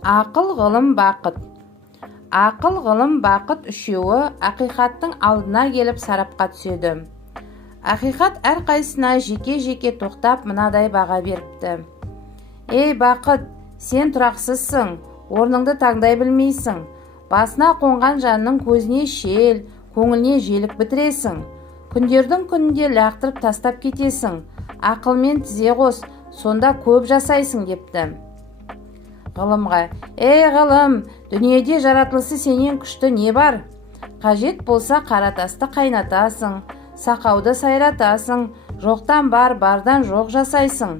Ақыл, ғылым, бақыт. Ақыл, ғылым, бақыт үшеуі ақиқаттың алдына келіп сарапқа түседі. Ақиқат әрқайсына жеке-жеке тоқтап мынадай баға беріпті. Ей бақыт, сен тұрақсызсың, орныңды таңдай білмейсің. Басына қонған жанның көзіне шел, көңіліне желік бітіресің. Күндердің күнінде лақтырып тастап кетесің. Ақылмен тізе қос, сонда көп жасайсың депті. Ғылымға: ей ғылым, дүниеде жаратылысы сенен күшті не бар? Қажет болса қара тасты қайнатасың, сақауды сайратасың, жоқтан бар, бардан жоқ жасайсың.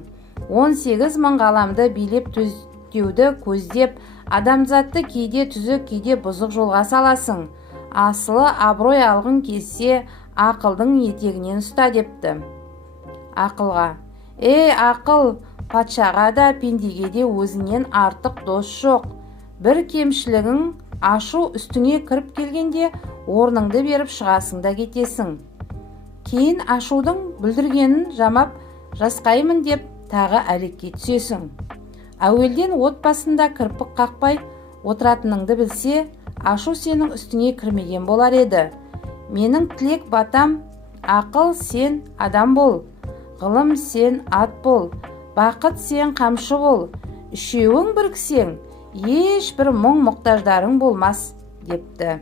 18 мың ғаламды билеп төстеуді көздеп, адамзатты кейде түзік, кейде бұзық жолға саласың. Асылы абырой алғың келсе, ақылдың етегінен ұста депті. Ақылға: ей ақыл, патшаға да пендеге де өзінен артық дос жоқ. Бір кемшілігің ашу үстіңе кіріп келгенде орныңды беріп шығасың да кетесің. Кейін ашудың бүлдіргенін жамап жасқаймын деп тағы әлекке түсесің. Әуелден отбасында кірпік қақпай отыратыныңды білсе, ашу сенің үстіңе кірмеген болар еді. Менің тілек батам: ақыл, сен адам бол, ғылым, сен ат бол, бақыт, сен қамшы бол. Үшеуің біріксең, ешбір мұң мұқтаждарың болмас депті.